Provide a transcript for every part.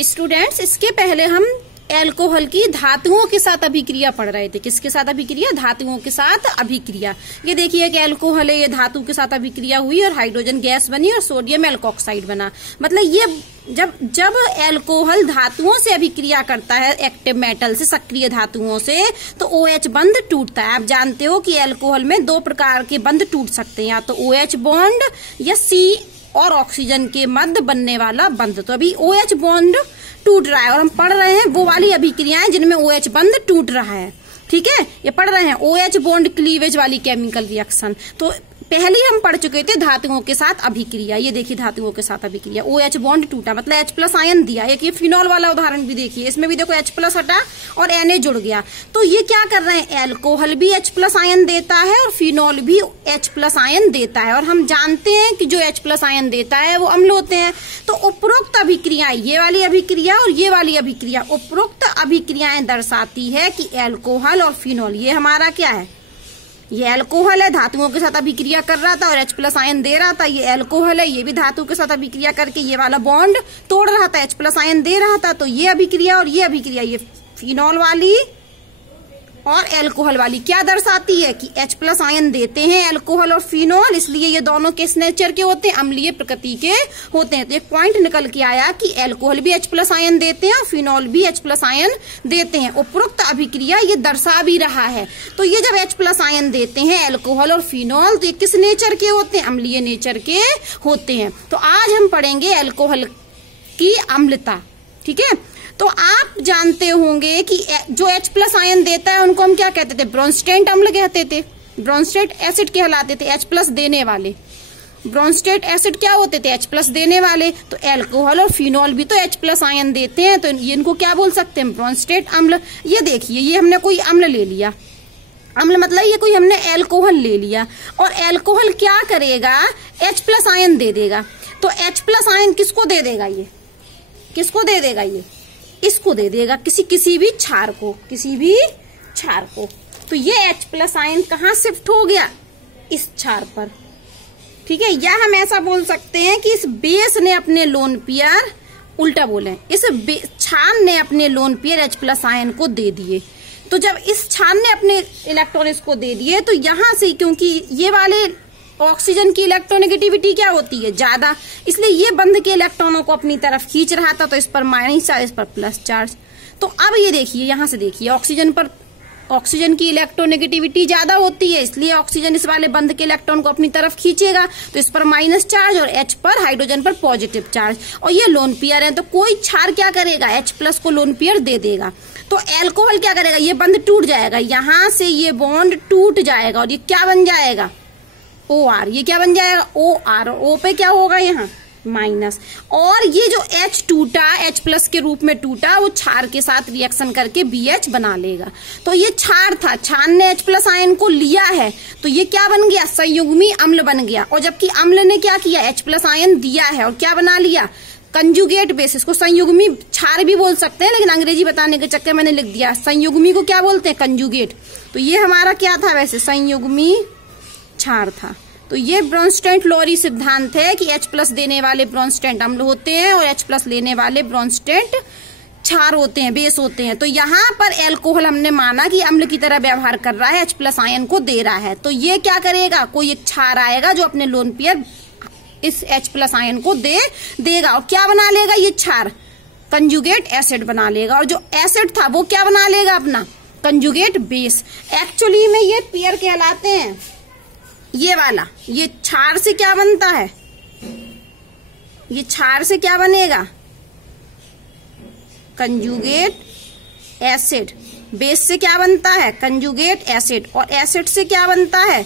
Students, इसके पहले हम एल्कोहल की धातुओं के साथ अभिक्रिया पढ़ रहे थे। किसके साथ अभिक्रिया? धातुओं के साथ अभिक्रिया। ये देखिए कि एल्कोहल है, ये धातु के साथ अभिक्रिया हुई और हाइड्रोजन गैस बनी और सोडियम एल्कोक्साइड बना। मतलब ये जब एल्कोहल धातुओं से अभिक्रिया करता है, एक्टिव मेटल से, सक्रिय धातुओं से, तो OH बंध टूटता है। आप जानते हो कि एल्कोहल में दो प्रकार के बंध टूट सकते हैं, या तो OH बॉन्ड या C और ऑक्सीजन के मध्य बनने वाला बंध। तो अभी OH बॉन्ड टूट रहा है और हम पढ़ रहे हैं वो वाली अभिक्रियाएं जिनमें OH बंध टूट रहा है। ठीक है, ये पढ़ रहे हैं OH बॉन्ड क्लीवेज वाली केमिकल रिएक्शन। तो पहले हम पढ़ चुके थे धातुओं के साथ अभिक्रिया। ये देखिए धातुओं के साथ अभिक्रिया, OH बॉन्ड टूटा मतलब H+ आयन दिया। एक ये फिनॉल वाला उदाहरण भी देखिए, इसमें भी देखो H+ हटा और Na जुड़ गया। तो ये क्या कर रहे हैं, एल्कोहल भी H+ आयन देता है और फिनॉल भी H+ आयन देता है। और हम जानते हैं कि जो H+ आयन देता है वो अम्ल होते हैं। तो उपरोक्त अभिक्रियाएं, ये वाली अभिक्रिया और ये वाली अभिक्रिया, उपरोक्त अभिक्रियाएं दर्शाती है कि एल्कोहल और फिनॉल, ये हमारा क्या है, ये एल्कोहल है, धातुओं के साथ अभिक्रिया कर रहा था और H+ आयन दे रहा था। ये एल्कोहल है, ये भी धातु के साथ अभिक्रिया करके ये वाला बॉन्ड तोड़ रहा था, H+ आयन दे रहा था। तो ये अभिक्रिया और ये अभिक्रिया, ये फिनॉल वाली और एल्कोहल वाली क्या दर्शाती है कि H+ आयन देते हैं एल्कोहल और फिनॉल, इसलिए ये दोनों किस नेचर के होते हैं, अम्लीय प्रकृति के होते हैं। तो एक पॉइंट निकल के आया कि एल्कोहल भी H+ आयन देते हैं और फिनॉल भी H+ आयन देते हैं। उपरोक्त अभिक्रिया ये दर्शा भी रहा है। तो ये जब H+ आयन देते हैं एल्कोहल और फिनॉल, तो ये किस नेचर के होते हैं, अम्लीय नेचर के होते हैं। तो आज हम पढ़ेंगे एल्कोहल की अम्लता। ठीक है, तो आप जानते होंगे कि जो H+ आयन देता है उनको हम क्या कहते थे, ब्रोंस्टेट अम्ल कहते थे, ब्रोंस्टेट एसिड कहलाते थे H+ देने वाले। ब्रोंस्टेट एसिड क्या होते थे, H+ देने वाले। तो एल्कोहल और फिनॉल भी तो H+ आयन देते हैं, तो इनको क्या बोल सकते हैं, ब्रोंस्टेट अम्ल। ये देखिए, ये हमने कोई अम्ल ले लिया, अम्ल मतलब ये कोई हमने एल्कोहल ले लिया और एल्कोहल क्या करेगा, H+ आयन दे देगा। तो H+ आयन किसको दे देगा, ये किसको दे देगा, ये इसको दे देगा, किसी भी क्षार को, किसी भी क्षार को। तो ये H+ आयन कहाँ शिफ्ट हो गया, इस क्षार पर। ठीक है, या हम ऐसा बोल सकते हैं कि इस बेस ने अपने लोन पेयर, उल्टा बोले, इस क्षार ने अपने लोन पेयर H+ आयन को दे दिए। तो जब इस क्षार ने अपने इलेक्ट्रॉन इसको दे दिए, तो यहां से, क्योंकि ये वाले ऑक्सीजन की इलेक्ट्रोनेगेटिविटी क्या होती है, ज्यादा, इसलिए ये बंध के इलेक्ट्रॉनों को अपनी तरफ खींच रहा था। तो इस पर माइनस चार्ज, इस पर प्लस चार्ज। तो अब ये देखिए, यहां से देखिए, ऑक्सीजन पर, ऑक्सीजन की इलेक्ट्रोनेगेटिविटी ज्यादा होती है, इसलिए ऑक्सीजन इस वाले बंध के इलेक्ट्रॉन को अपनी तरफ खींचेगा। तो इस पर माइनस चार्ज और H पर, हाइड्रोजन पर पॉजिटिव चार्ज। और ये लोन पेयर है, तो कोई क्षार क्या करेगा, H+ को लोन पेयर दे देगा। तो एल्कोहल क्या करेगा, ये बंध टूट जाएगा, यहां से ये बॉन्ड टूट जाएगा और ये क्या बन जाएगा, OR। ये क्या बन जाएगा, OR। O पे क्या होगा, यहाँ माइनस। और ये जो H टूटा, H+ के रूप में टूटा, वो क्षार के साथ रिएक्शन करके BH बना लेगा। तो ये क्षार था, क्षार ने H+ आयन को लिया है, तो ये क्या बन गया, संयुग्मी अम्ल बन गया। और जबकि अम्ल ने क्या किया, H+ आयन दिया है और क्या बना लिया, कंजुगेट बेस। इसको संयुग्मी क्षार भी बोल सकते हैं, लेकिन अंग्रेजी बताने के चक्कर मैंने लिख दिया, संयुग्मी को क्या बोलते हैं, कंजुगेट। तो ये हमारा क्या था, वैसे संयुग्मी क्षार था। तो ये ब्रोंस्टेट-लोरी सिद्धांत है कि H+ देने वाले ब्रोंस्टेट अम्ल होते हैं और H+ लेने वाले ब्रोंस्टेट क्षार होते हैं, बेस होते हैं। तो यहाँ पर एल्कोहल हमने माना कि अम्ल की तरह व्यवहार कर रहा है, H+ आयन को दे रहा है। तो ये क्या करेगा, कोई एक क्षार आएगा जो अपने लोन पेयर इस H+ आयन को देगा और क्या बना लेगा, ये क्षार कंजुगेट एसिड बना लेगा। और जो एसिड था वो क्या बना लेगा, अपना कंजुगेट बेस। एक्चुअली में ये पेयर कहलाते हैं, ये वाला, ये क्षार से क्या बनता है, ये क्षार से क्या बनेगा, कंजुगेट एसिड। बेस से क्या बनता है, कंजुगेट एसिड। और एसिड से क्या बनता है,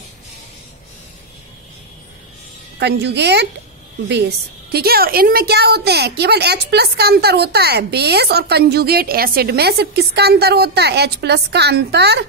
कंजुगेट बेस। ठीक है, और इनमें क्या होते हैं, केवल H+ का अंतर होता है, बेस और कंजुगेट एसिड में सिर्फ किसका अंतर होता है, H+ का अंतर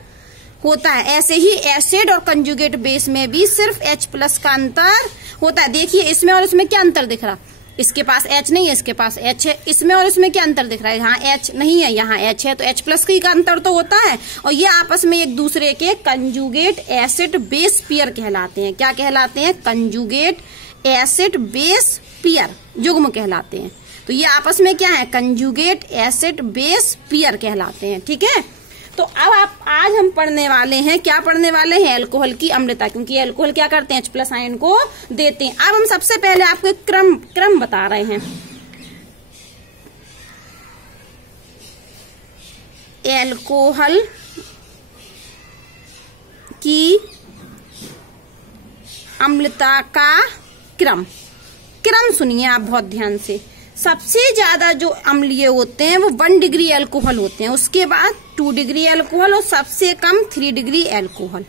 होता है। ऐसे ही एसिड और कंजुगेट बेस में भी सिर्फ H+ का अंतर होता है। देखिए इसमें और इसमें क्या अंतर दिख रहा, इसके पास H नहीं है, इसके पास H है। इसमें और इसमें क्या अंतर दिख रहा है, यहाँ H नहीं है, यहाँ H है। तो H+ की का अंतर तो होता है। और ये आपस में एक दूसरे के कंजुगेट एसिड बेस पेयर कहलाते हैं। क्या कहलाते हैं, कंजुगेट एसिड बेस पेयर, युग्म कहलाते हैं। तो ये आपस में क्या है, कंजुगेट एसिड बेस पेयर कहलाते हैं। ठीक है, तो अब आज हम पढ़ने वाले हैं, क्या पढ़ने वाले हैं, अल्कोहल की अम्लता, क्योंकि अल्कोहल क्या करते हैं, H+ आयन को देते हैं। अब हम सबसे पहले आपको एक क्रम बता रहे हैं। अल्कोहल की अम्लता का क्रम सुनिए आप बहुत ध्यान से। सबसे ज्यादा जो अम्लीय होते हैं वो 1 डिग्री अल्कोहल होते हैं, उसके बाद 2 डिग्री अल्कोहल और सबसे कम 3 डिग्री अल्कोहल।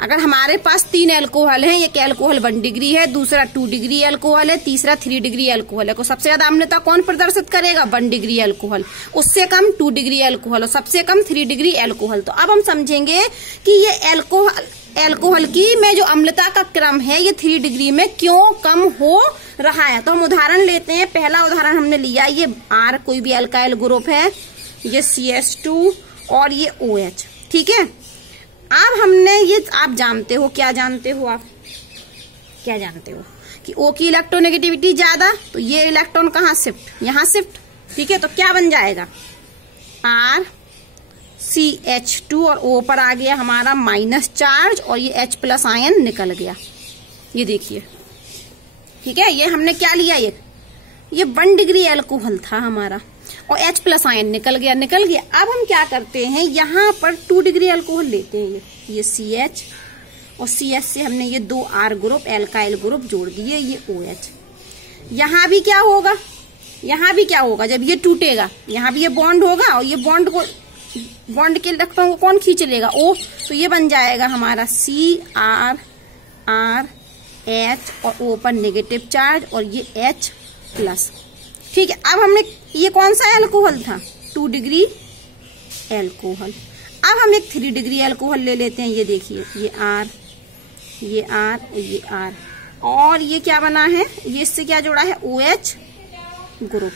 अगर हमारे पास 3 अल्कोहल है, एक अल्कोहल 1 डिग्री है, दूसरा 2 डिग्री अल्कोहल है, तीसरा 3 डिग्री अल्कोहल है, तो सबसे ज्यादा अम्लता कौन प्रदर्शित करेगा, 1 डिग्री अल्कोहल, उससे कम 2 डिग्री अल्कोहल और सबसे कम 3 डिग्री अल्कोहल। तो अब हम समझेंगे कि ये अल्कोहल की में जो अम्लता का क्रम है ये 3 डिग्री में क्यों कम हो रहा है। तो हम उदाहरण लेते हैं। पहला उदाहरण हमने लिया, ये R कोई भी अल्काइल ग्रुप है, ये CH2 और ये OH। ठीक है, अब हमने ये, आप जानते हो, क्या जानते हो आप, क्या जानते हो कि O की इलेक्ट्रोनेगेटिविटी ज्यादा, तो ये इलेक्ट्रॉन कहाँ शिफ्ट, यहाँ शिफ्ट। ठीक है, तो क्या बन जाएगा, R CH2 और O पर आ गया हमारा माइनस चार्ज और ये H+ आयन निकल गया। ये देखिए, ठीक है, ये हमने क्या लिया, ये 1 डिग्री अल्कोहल था हमारा और H+ आयन निकल गया। अब हम क्या करते हैं, यहाँ पर 2 डिग्री अल्कोहल लेते हैं, ये CH और CH से हमने ये 2 R ग्रुप एल्काइल ग्रुप जोड़ दिए, ये OH। यहाँ भी क्या होगा, जब ये टूटेगा यहाँ भी ये बॉन्ड होगा और ये बॉन्ड के इलेक्ट्रॉन को कौन खींच लेगा, O। तो ये बन जाएगा हमारा CR H और O पर नेगेटिव चार्ज और ये H+। ठीक है, अब हमने, ये कौन सा अल्कोहल था, 2 डिग्री अल्कोहल। अब हम एक 3 डिग्री अल्कोहल ले लेते हैं। ये देखिए, ये R और ये R और ये क्या बना है, ये इससे क्या जोड़ा है, OH ग्रुप।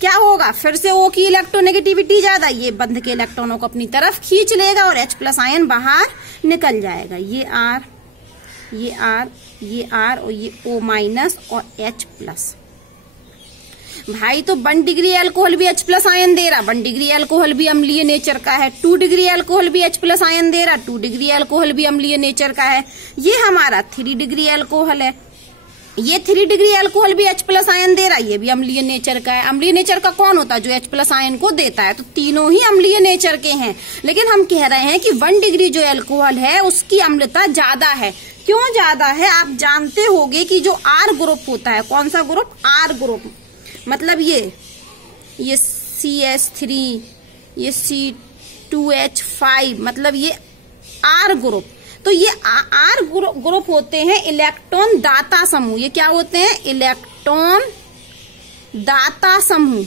क्या होगा, फिर से O की इलेक्ट्रोनेगेटिविटी ज्यादा, ये बंध के इलेक्ट्रॉनों को अपनी तरफ खींच लेगा और H+ आयन बाहर निकल जाएगा। ये R और ये O- और H+। भाई तो 1 डिग्री अल्कोहल भी H+ आयन दे रहा, 1 डिग्री अल्कोहल भी अम्लीय नेचर का है, 2 डिग्री अल्कोहल भी H+ आयन दे रहा, 2 डिग्री अल्कोहल भी अम्लीय नेचर का है। ये हमारा 3 डिग्री अल्कोहल है, ये 3 डिग्री अल्कोहल भी H+ आयन दे रहा है, ये भी अम्लीय नेचर का है। अम्लीय नेचर का कौन होता है, जो H+ आयन को देता है। तो तीनों ही अम्लीय नेचर के हैं, लेकिन हम कह रहे हैं कि 1 डिग्री जो अल्कोहल है उसकी अम्लता ज्यादा है। क्यों ज्यादा है, आप जानते होंगे कि जो R ग्रुप होता है, कौन सा ग्रुप, R ग्रुप, मतलब ये CH3, ये C2H5, मतलब ये R ग्रुप। तो ये R ग्रुप होते हैं इलेक्ट्रॉन दाता समूह। ये क्या होते हैं, इलेक्ट्रॉन दाता समूह।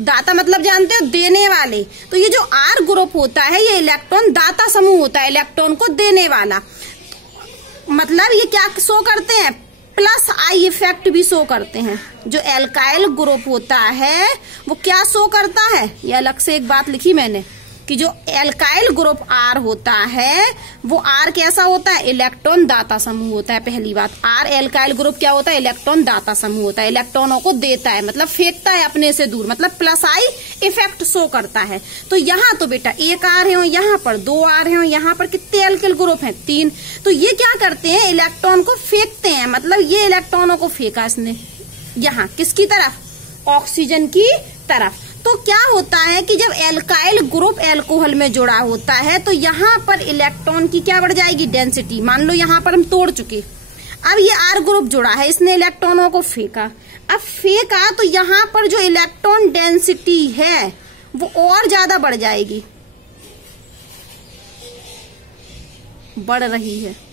दाता मतलब जानते हो, देने वाले। तो ये जो R ग्रुप होता है ये इलेक्ट्रॉन दाता समूह होता है, इलेक्ट्रॉन को देने वाला। मतलब ये क्या शो करते हैं, +I इफेक्ट भी शो करते हैं। जो एल्काइल ग्रुप होता है वो क्या शो करता है, ये अलग से एक बात लिखी मैंने कि जो एल्काइल ग्रुप R होता है वो R कैसा होता है, इलेक्ट्रॉन दाता समूह होता है। पहली बात, R एल्काइल ग्रुप क्या होता है, इलेक्ट्रॉन दाता समूह होता है, इलेक्ट्रॉनों को देता है, मतलब फेंकता है अपने से दूर, मतलब +I इफेक्ट शो करता है। तो यहाँ तो बेटा एक R है और यहाँ पर 2 R है और यहाँ पर कितने एल्काइल ग्रुप हैं, 3। तो ये क्या करते हैं, इलेक्ट्रॉन को फेंकते हैं, मतलब ये इलेक्ट्रॉनों को फेंका इसने यहाँ किसकी तरफ, ऑक्सीजन की तरफ। तो क्या होता है कि जब एल्काइल ग्रुप अल्कोहल में जुड़ा होता है तो यहाँ पर इलेक्ट्रॉन की क्या बढ़ जाएगी, डेंसिटी। मान लो यहाँ पर हम तोड़ चुके, अब ये R ग्रुप जुड़ा है, इसने इलेक्ट्रॉनों को फेंका। अब फेंका तो यहाँ पर जो इलेक्ट्रॉन डेंसिटी है वो और ज्यादा बढ़ जाएगी, बढ़ रही है।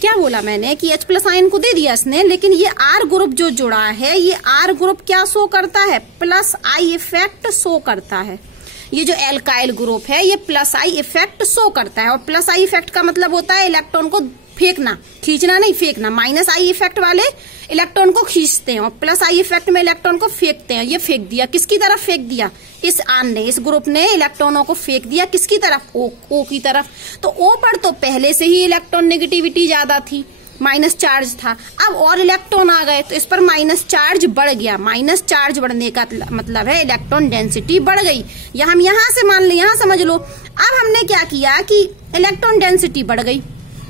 क्या बोला मैंने कि H+ आयन को दे दिया इसने, लेकिन ये R ग्रुप जो जुड़ा है, ये R ग्रुप क्या शो करता है, +I इफेक्ट शो करता है। ये जो एल्काइल ग्रुप है ये +I इफेक्ट शो करता है, और +I इफेक्ट का मतलब होता है इलेक्ट्रॉन को फेंकना, खींचना नहीं, फेंकना। -I इफेक्ट वाले इलेक्ट्रॉन को खींचते हैं और +I इफेक्ट में इलेक्ट्रॉन को फेंकते हैं। ये फेंक दिया, किसकी तरफ फेंक दिया, इस आन ने, इस ग्रुप ने इलेक्ट्रॉनों को फेंक दिया किसकी तरफ, O की तरफ। तो O पर तो पहले से ही इलेक्ट्रॉन नेगेटिविटी ज्यादा थी, माइनस चार्ज था। अब और इलेक्ट्रॉन आ गए तो इस पर माइनस चार्ज बढ़ गया। माइनस चार्ज बढ़ने का मतलब है इलेक्ट्रॉन डेंसिटी बढ़ गई। या हम यहां से मान लें, यहां समझ लो। अब हमने क्या किया कि इलेक्ट्रॉन डेंसिटी बढ़ गई,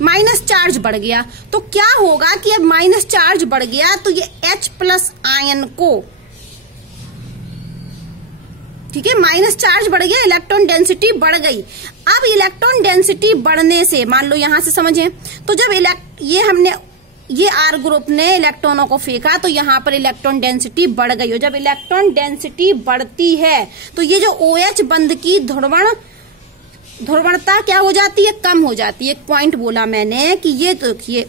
माइनस चार्ज बढ़ गया, तो क्या होगा कि अब माइनस चार्ज बढ़ गया तो ये H+ आयन को, ठीक है, माइनस चार्ज बढ़ गया, इलेक्ट्रॉन डेंसिटी बढ़ गई। अब इलेक्ट्रॉन डेंसिटी बढ़ने से मान लो यहां से समझें, तो जब ये R ग्रुप ने इलेक्ट्रॉनों को फेंका तो यहां पर इलेक्ट्रॉन डेंसिटी बढ़ गई। और जब इलेक्ट्रॉन डेंसिटी बढ़ती है तो ये जो OH बंध की ध्रुवणता क्या हो जाती है, कम हो जाती है। एक पॉइंट बोला मैंने कि ये तो ये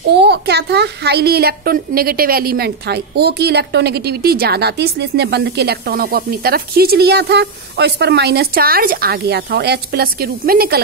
O क्या था, हाईली इलेक्ट्रोनेगेटिव एलिमेंट था। O की इलेक्ट्रोनेगेटिविटी ज्यादा थी, इसलिए इसने बंध के इलेक्ट्रॉनों को अपनी तरफ खींच लिया था और इस पर माइनस चार्ज आ गया था और H+ के रूप में निकल